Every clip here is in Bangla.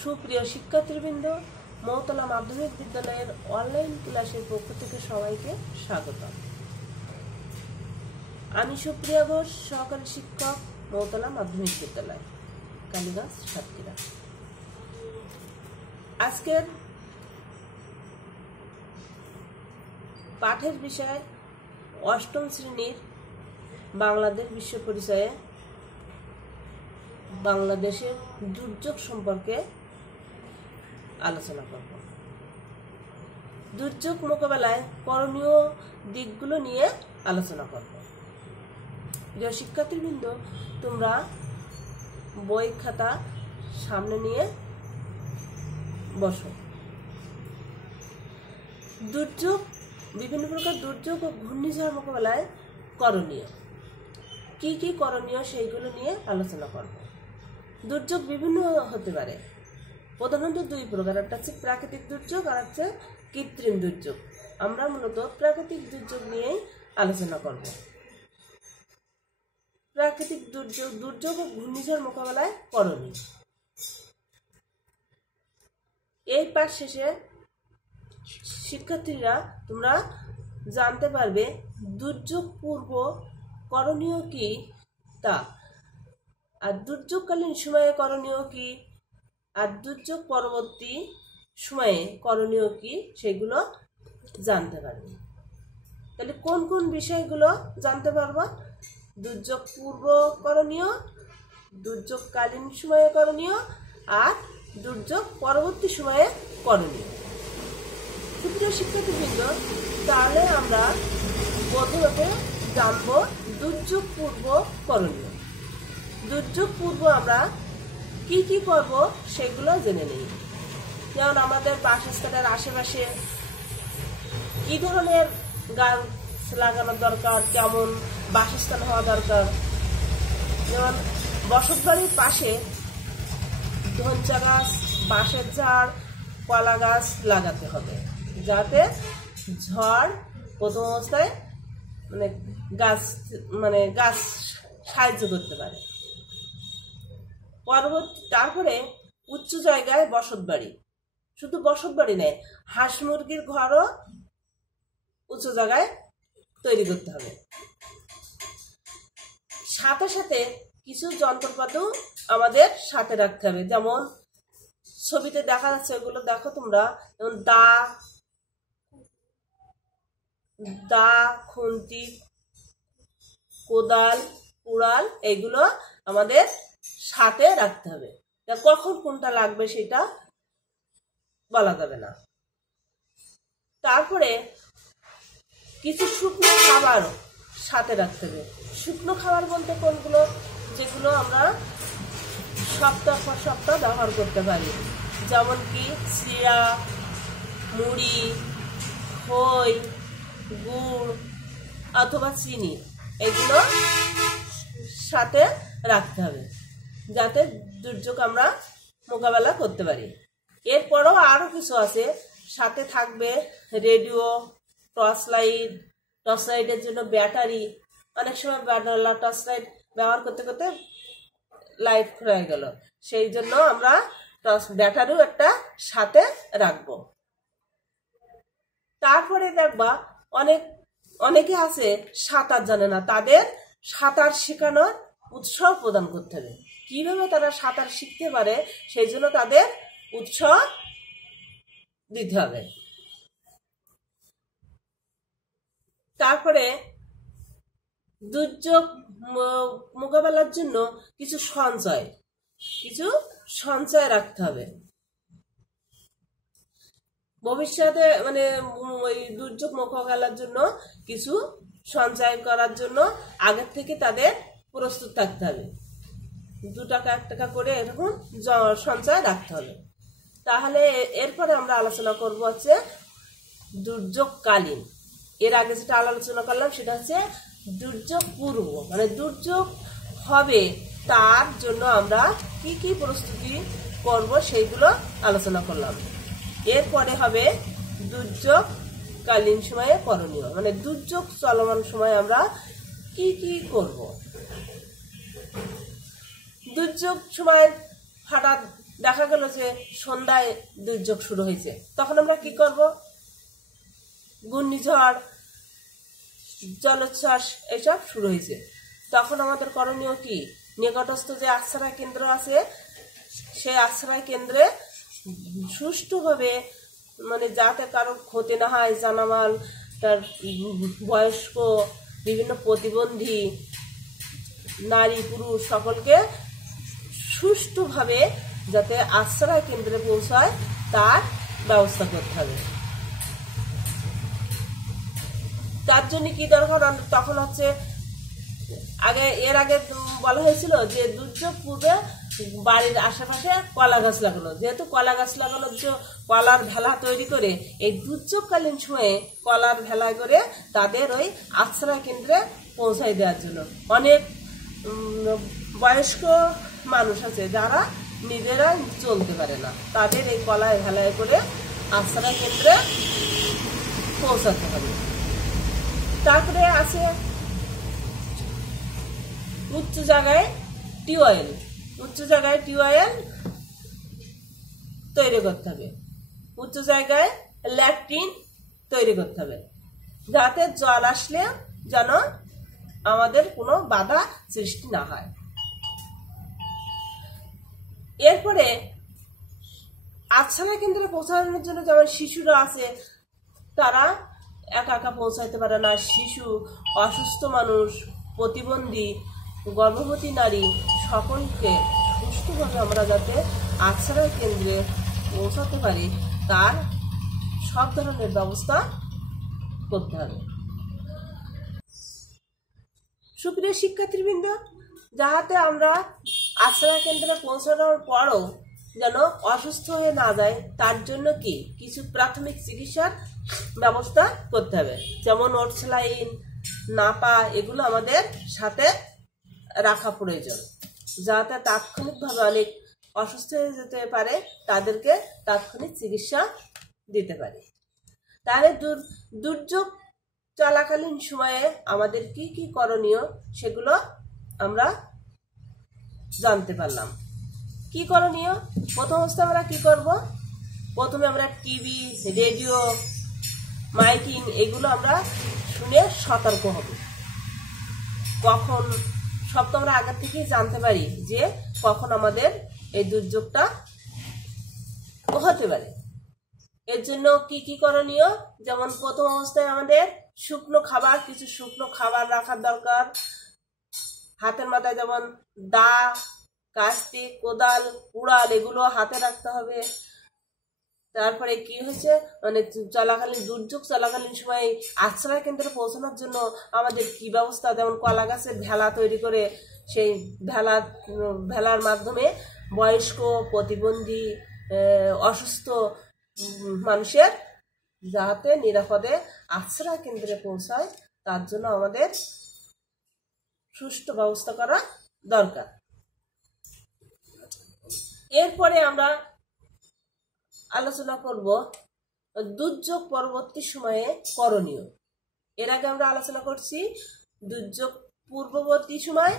সুপ্রিয় শিক্ষার্থীবৃন্দ, মৌতলা মাধ্যমিক বিদ্যালয়ের অনলাইন ক্লাসের পক্ষ থেকে সবাইকে স্বাগত। আমি সুপ্রিয়া ঘোষ, সহকারী শিক্ষক, মৌতলা মাধ্যমিক বিদ্যালয়, কালীগঞ্জ, সাতক্ষীরা। আজকের পাঠের বিষয় অষ্টম শ্রেণীর বাংলাদেশ বিশ্ব পরিচয়ে বাংলাদেশের দুর্যোগ সম্পর্কে আলোচনা করব। দুর্যোগ মোকাবেলায় করণীয় দিকগুলো নিয়ে আলোচনা করব। প্রিয় শিক্ষার্থীবৃন্দ, তোমরা বই খাতা সামনে নিয়ে বসো। দুর্যোগ, বিভিন্ন প্রকার দুর্যোগ ও ঘূর্ণিঝড় মোকাবেলায় করণীয় কি কি করণীয় সেইগুলো নিয়ে আলোচনা করব। দুর্যোগ বিভিন্ন হতে পারে, প্রধানত দুই প্রকার, একটা হচ্ছে প্রাকৃতিক দুর্যোগ আর হচ্ছে কৃত্রিম দুর্যোগ। আমরা মূলত প্রাকৃতিক দুর্যোগ নিয়েই আলোচনা করব। প্রাকৃতিক দুর্যোগ ও ঘূর্ণিঝড় মোকাবেলায় করণীয়। এই পাঠ শেষে শিক্ষার্থীরা তোমরা জানতে পারবে দুর্যোগ পূর্ব করণীয় কি তা, আর দুর্যোগকালীন সময়ে করণীয় কি, আর দুর্যোগ পরবর্তী সময়ে করণীয় কি, সেগুলো জানতে পারবে। তাহলে কোন কোন বিষয়গুলো জানতে পারবা? দুর্যোগ পূর্ব করণীয়, দুর্যোগকালীন সময়ে করণীয়, আর দুর্যোগ পরবর্তী সময়ে করণীয়। সুপ্রিয় শিক্ষার্থীবৃন্দ, তাহলে আমরা প্রথমত জানব দুর্যোগ পূর্ব করণীয়। দুর্যোগ পূর্ব আমরা কি কি করব সেগুলো জেনে নিই। যেমন আমাদের বাসস্থানের আশেপাশে কি ধরনের গাছ লাগানো দরকার, কেমন বাসস্থান হওয়া দরকার। যেমন বসতবাড়ির পাশে ধনচা গাছ, বাঁশের ঝাড়, কলা গাছ লাগাতে হবে, যাতে ঝড় প্রথম অবস্থায় গাছ সাহায্য করতে পারে। তারপরে উচ্চ জায়গায় বসতবাড়ি, শুধু বসতবাড়ি নয়, হাঁস মুরগির ঘরও উঁচু জায়গায় তৈরি করতে হবে। সাথে সাথে কিছু যন্ত্রপাতিও আমাদের সাথে রাখতে হবে, যেমন ছবিতে দেখা যাচ্ছে, ওগুলো দেখো তোমরা, যেমন দা, খুন্তি, কোদাল, কুড়াল, এগুলো আমাদের সাথে রাখতে হবে। কখন কোনটা লাগবে সেটা বলা যাবে না। তারপরে কিছু শুকনো খাবার সাথে রাখতে হবে। শুকনো খাবার বলতে কোনগুলো? যেগুলো আমরা সপ্তাহ পর সপ্তাহ ব্যবহার করতে পারি, যেমন কি চিড়া, মুড়ি, খই, গুড় অথবা চিনি, এগুলো সাথে রাখতে হবে যাতে দুর্যোগ আমরা মোকাবেলা করতে পারি। এরপরও আরো কিছু আছে, সাথে থাকবে রেডিও, টর্চ লাইটের জন্য ব্যাটারি। অনেক সময় টর্চ লাইট ব্যবহার করতে করতে লাইট ফুরিয়ে গেল, সেই জন্য আমরা ব্যাটারিও একটা সাথে রাখবো। তারপরে দেখবা অনেকে আছে সাঁতার জানে না, তাদের সাঁতার শেখানোর উৎসাহ প্রদান করতে হবে। কিভাবে তারা সাঁতার শিখতে পারে সেই জন্য তাদের উৎসাহ দিতে হবে। তারপরে দুর্যোগ মোকাবেলার জন্য কিছু সঞ্চয় রাখতে হবে। ভবিষ্যতে ওই দুর্যোগ মোকাবেলার জন্য কিছু সঞ্চয় করার জন্য আগের থেকে তাদের প্রস্তুত থাকতে হবে। 2 টাকা 1 টাকা করে এরকম সঞ্চয় রাখতে হবে। তাহলে এরপরে আমরা আলোচনা করব হচ্ছে দুর্যোগকালীন। এর আগে যেটা আলোচনা করলাম সেটা হচ্ছে দুর্যোগ পূর্ব, দুর্যোগ হবে তার জন্য আমরা কি কি প্রস্তুতি করব সেইগুলো আলোচনা করলাম। এরপরে হবে দুর্যোগকালীন সময়ে করণীয়, দুর্যোগ চলমান সময়ে আমরা কি কি করব। দুর্যোগ সময় হঠাৎ দেখা গেল যে সন্ধ্যায় দুর্যোগ শুরু হয়েছে, তখন আমরা কি করব? ঘূর্ণিঝড়, জলোচ্ছ্বাস এসব শুরু হয়েছে, তখন আমাদের করণীয় কি? নিকটস্থ যে আশ্রয় কেন্দ্র আছে সেই আশ্রয় কেন্দ্রে সুষ্ঠুভাবে, মানে যাতে কারোর ক্ষতি না হয়, জানামাল, তার বয়স্ক, বিভিন্ন প্রতিবন্ধী, নারী পুরুষ সকলকে সুষ্ঠুভাবে যাতে আশ্রয় কেন্দ্রে পৌঁছায় তার ব্যবস্থা করতে হবে। তার জন্য কি দরকার? তখন হচ্ছে এর আগে বলা হয়েছিল যে দুর্যোগ পূর্বে বাড়ির আশেপাশে কলা গাছ লাগানো, যেহেতু কলা গাছ লাগানোর জন্য কলার ভেলা তৈরি করে এই দুর্যোগকালীন সময়ে কলার ভেলা করে তাদের ওই আশ্রয় কেন্দ্রে পৌঁছাই দেওয়ার জন্য। অনেক বয়স্ক মানুষ আছে যারা নিজেরা চলতে পারে না, তাদের এই কলায় ভেলায় করে আশ্রয় কেন্দ্রে পৌঁছাতে হবে। তারপরে আছে উচ্চ জায়গায় টিউবওয়েল, উচ্চ জায়গায় টিউবওয়েল তৈরি করতে হবে, উচ্চ জায়গায় ল্যাট্রিন তৈরি করতে হবে, যাতে জল আসলে যেন আমাদের কোনো বাধা সৃষ্টি না হয়। এরপরে আশ্রয় কেন্দ্রে পৌঁছানোর জন্য যেমন শিশুরা আছে, তারা একা একা পৌঁছাইতে পারে না, শিশু, অসুস্থ মানুষ, প্রতিবন্ধী, গর্ভবতী নারী সকলকে সুষ্ঠুভাবে আমরা যাতে আশ্রয় কেন্দ্রে পৌঁছাতে পারি তার সব ধরনের ব্যবস্থা করতে হবে। সুপ্রিয় শিক্ষার্থীবৃন্দ, যাহাতে আমরা আশ্রয় কেন্দ্রে পৌঁছানোর পরও যেন অসুস্থ হয়ে না যায় তার জন্য কি কিছু প্রাথমিক চিকিৎসার ব্যবস্থা করতে হবে, যেমন ওরসলাইন, নাপা, এগুলো আমাদের সাথে রাখা প্রয়োজন, যাতে তাৎক্ষণিকভাবে অনেক অসুস্থ হয়ে যেতে পারে তাদেরকে তাৎক্ষণিক চিকিৎসা দিতে পারে। তাহলে দুর্যোগ চলাকালীন সময়ে আমাদের কি কি করণীয় সেগুলো আমরা জানতে পারলাম। কি করণীয়? প্রথম অবস্থায় আমরা কি করব? প্রথমে আমরা টিভি, রেডিও, মাইকিং এগুলো আমরা শুনে সতর্ক হব। কখন সব তো আমরা আগে থেকেই জানতে পারি যে কখন আমাদের এই দুর্যোগটা হতে পারে। এর জন্য কি কি করণীয়? যেমন প্রথম অবস্থায় আমাদের শুকনো খাবার, কিছু শুকনো খাবার রাখার দরকার। হাতের মাথায় যেমন দা, কাস্তি, কোদাল, কুড়াল এগুলো হাতে রাখতে হবে। তারপরে কি হয়েছে, মানে দুর্যোগ চলাকালীন সময় আশ্রয় কেন্দ্রে পৌঁছানোর জন্য আমাদের কি ব্যবস্থা, যেমন কলা গাছের ভেলা তৈরি করে সেই ভেলার মাধ্যমে বয়স্ক, প্রতিবন্ধী, অসুস্থ মানুষের যাতে নিরাপদে আশ্রয় কেন্দ্রে পৌঁছায় তার জন্য আমাদের সুষ্ঠু ব্যবস্থা করা দরকার। এরপরে আমরা আলোচনা করব দুর্যোগ পরবর্তী সময়ে করণীয়। এর আগে আমরা আলোচনা করছি দুর্যোগ পূর্ববর্তী সময়,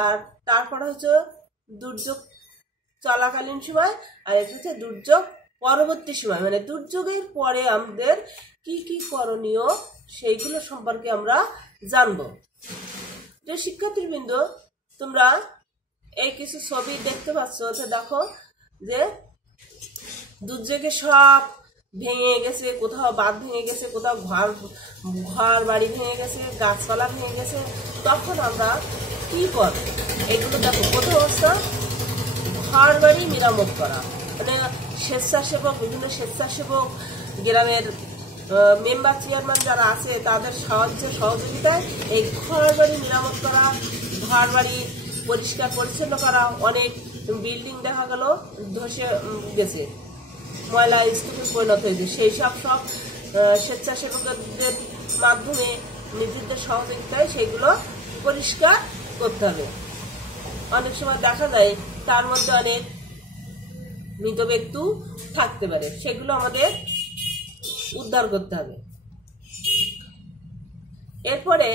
আর তারপর হচ্ছে দুর্যোগ চলাকালীন সময়, আর এটা হচ্ছে দুর্যোগ পরবর্তী সময়, মানে দুর্যোগের পরে আমাদের কি কি করণীয় সেইগুলো সম্পর্কে আমরা জানব। যে শিক্ষার্থীবৃন্দ, তোমরা এই কিছু ছবি দেখতে পাচ্ছ, দেখো যে দুর্যোগে সব ভেঙে গেছে, কোথাও বাঁধ ভেঙে গেছে, কোথাও ঘর বাড়ি ভেঙে গেছে, গাছপালা ভেঙে গেছে, তখন আমরা কি করব? এগুলো দেখো। প্রথম অবস্থা ঘর বাড়ি মেরামত করা, মানে স্বেচ্ছাসেবক, বিভিন্ন স্বেচ্ছাসেবক, গ্রামের মেম্বার চেয়ারম্যান যারা আছে তাদের সহযোগিতায় এই ঘর বাড়ি মেরামত করা, ঘর বাড়ি পরিষ্কার পরিচ্ছন্ন করা। অনেক বিল্ডিং দেখা গেল ধসে গেছে, ময়লা স্তূপে পরিণত হয়েছে, সেই সব স্বেচ্ছাসেবকদের মাধ্যমে নিজেদের সহযোগিতায় সেইগুলো পরিষ্কার করতে হবে। অনেক সময় দেখা যায় তার মধ্যে অনেক মৃত ব্যক্তি থাকতে পারে, সেগুলো আমাদের উদ্ধার করতে হবে। এরপরে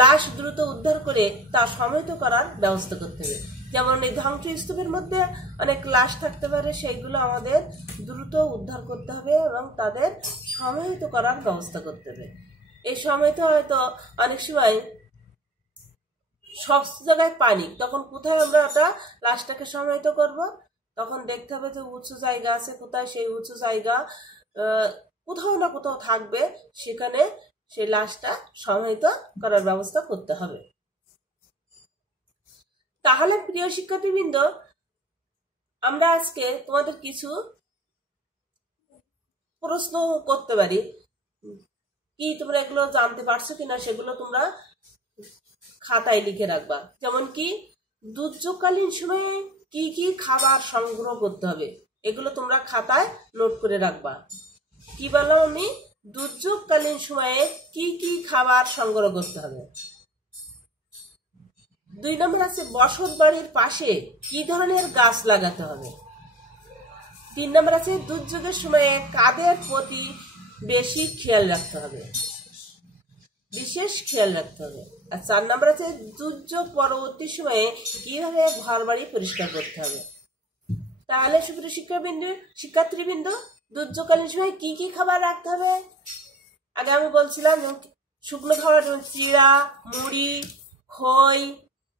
লাশ দ্রুত উদ্ধার করে তা সমাহিত করার ব্যবস্থা করতে হবে। যেমন এই ধ্বংসস্তূপের মধ্যে অনেক লাশ থাকতে পারে, সেইগুলো আমাদের দ্রুত উদ্ধার করতে হবে এবং তাদের সমাহিত করার ব্যবস্থা করতে হবে। এই সমাহিত হয়তো অনেক সময় সব জায়গায় পানি, তখন কোথায় আমরা ওটা লাশটাকে সমাহিত করব? তখন দেখতে হবে যে উঁচু জায়গা আছে কোথায়, সেই উঁচু জায়গা কোথাও না কোথাও থাকবে, সেখানে সেই লাশটা সমাহিত করার ব্যবস্থা করতে হবে। তাহলে প্রিয় শিক্ষার্থীবৃন্দ, আমরা আজকে তোমাদের কিছু প্রশ্ন করতে পারি, কি তোমরা এগুলো জানতে পারছো কিনা সেগুলো তোমরা খাতায় লিখে রাখবা। যেমন কি দুর্যোগকালীন সময়ে কি কি খাবার সংগ্রহ করতে হবে, এগুলো তোমরা খাতায় নোট করে রাখবা। কি বললাম আমি? দুর্যোগকালীন সময়ে কি কি খাবার সংগ্রহ করতে হবে। 2 নম্বর আছে বসত বাড়ির পাশে কি ধরনের গাছ লাগাতে হবে। 3 নম্বর আছে দুর্যোগের সময়ে কাদের প্রতি বেশি খেয়াল রাখতে হবে, বিশেষ খেয়াল রাখতে হবে। আর 4 নম্বর আছে দুর্যোগ পরবর্তী সময়ে কিভাবে ঘর বাড়ি পরিষ্কার করতে হবে। তাহলে সুপ্রিয় শিক্ষার্থীবৃন্দ, দুর্যোগকালীন সময় কি কি খাবার রাখতে হবে? আগে আমি বলছিলাম শুকনো খাবার, যেমন চিড়া, মুড়ি, খই,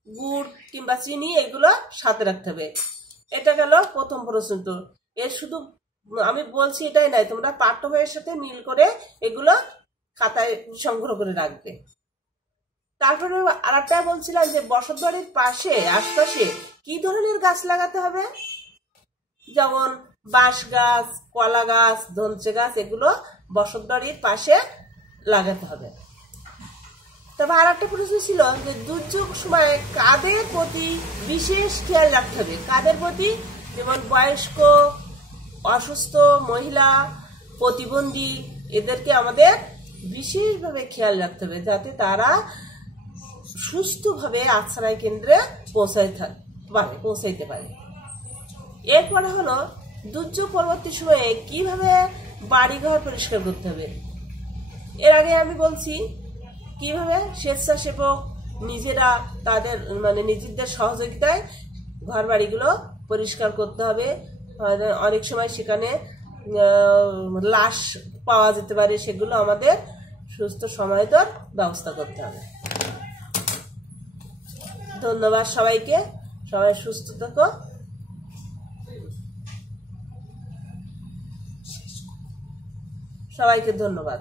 গুড় কিংবা চিনি, এগুলো সাথে রাখতে হবে। এটা গেল প্রথম প্রশ্ন। এর শুধু আমি বলছি এটাই নাই, তোমরা পাঠ্য বইয়ের সাথে মিল করে এগুলো খাতায় সংগ্রহ করে রাখবে। তারপরে আরেকটা বলছিলাম যে বসত বাড়ির পাশে আশপাশে কি ধরনের গাছ লাগাতে হবে, যেমন বাঁশ গাছ, কলা গাছ, ধনচে গাছ, এগুলো বসত বাড়ির পাশে লাগাতে হবে। তবে আর একটা প্রশ্ন ছিল যে দুর্যোগ সময় কাদের প্রতি বিশেষ খেয়াল রাখতে হবে। কাদের প্রতি? যেমন বয়স্ক, অসুস্থ মহিলা, প্রতিবন্ধী, এদেরকে আমাদের বিশেষভাবে খেয়াল রাখতে হবে যাতে তারা সুস্থভাবে আশ্রয় কেন্দ্রে পৌঁছাইতে পারে। এরপরে হলো দুর্যোগ পরবর্তী সময়ে কিভাবে বাড়িঘর পরিষ্কার করতে হবে। এর আগে আমি বলছি কিভাবে স্বেচ্ছাসেবক নিজেরা তাদের নিজেদের সহযোগিতায় ঘর বাড়িগুলো পরিষ্কার করতে হবে। অনেক সময় সেখানে লাশ পাওয়া যেতে পারে, সেগুলো আমাদের সুস্থ সমাহিতর ব্যবস্থা করতে হবে। ধন্যবাদ সবাইকে, সবাই সুস্থ থাকো। সবাইকে ধন্যবাদ।